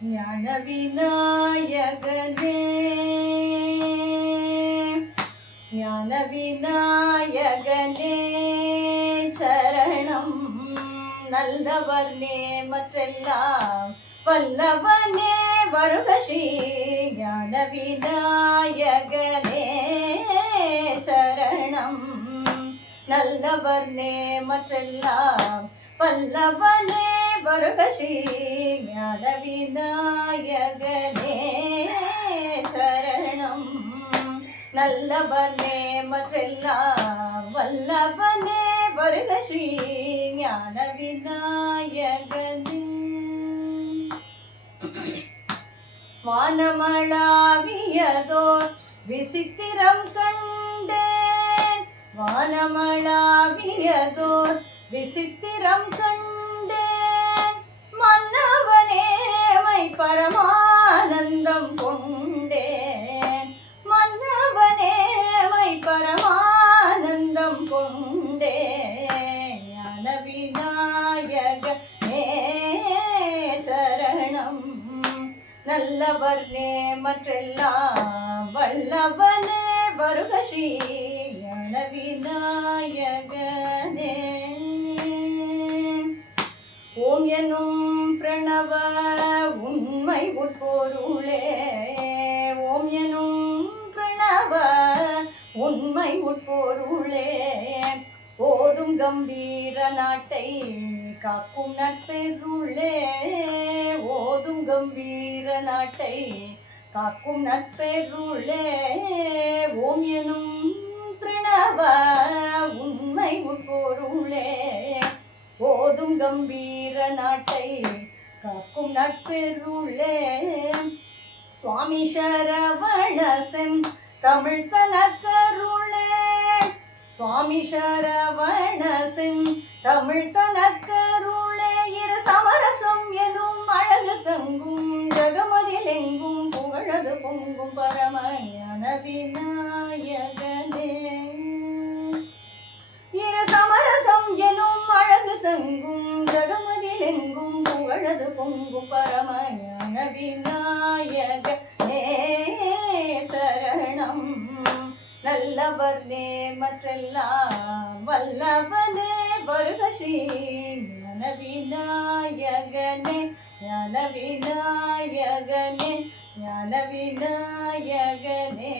ஞான விநாயகனே ஞான விநாயகனே சரணம். நல்லவர் மற்றெல்லாம் வல்லவனே வருக ஸ்ரீ ஞான விநாயகனே சரணம். நல்லவர் மற்றெல்லாம் வல்லவனே வருக ஸ்ரீ ஞான விநாயகனே சரணம். நல்லவர் மற்றெல்லாம் வல்லவனே வருக ஸ்ரீ ஞான விநாயகனே. வானமளாவியதோர் விசித்திரம் கண்டேன், வானமளாவியதோர் விசித்திரம் கண்டேன். மன்னவனேமை பரமானந்தம் கொண்டேன், மன்னவனேமை பரமானந்தம் கொண்டேன். ஞான விநாயகனே சரணம். நல்லவர் மற்றெல்லாம் வல்லவனே வருக ஸ்ரீ ஞான விநாயகனே. ஓம் எனும் பிரணவ உண்மை உட்பொருளே, ஓம் எனும் பிரணவ உண்மை உட்பொருளே. ஓதும் கம்பீர நாட்டை காக்கும் நட்பெருளே, ஓதும் கம்பீர நாட்டை காக்கும் நட்பெருளே. ஓம் எனும் பிரணவ உண்மை உட்பொருளே, ஓதும் கம்பீர நாட்டை காக்கும் நட்பெருளே. சுவாமி சரவணசன் தமிழ் தனக்கருளே, சுவாமி சரவணசன் தமிழ் தனக்கருளே. இரு சமரசம் எனும் அழகு தங்கும் ஜகமதில் எங்கும் புகழது பொங்கும் பரம ஞான விநாயகனே. இரு சமரசம் எனும் அழகு தங்கும் ஜகமதில் எங்கும் புகழது பொங்கும் பரம ஞான விநாயகனே சரணம். நல்லவர் மற்றெல்லாம் வல்லவனே வருக ஸ்ரீ ஞான விநாயகனே. ஞான விநாயகனே ஞான விநாயகனே.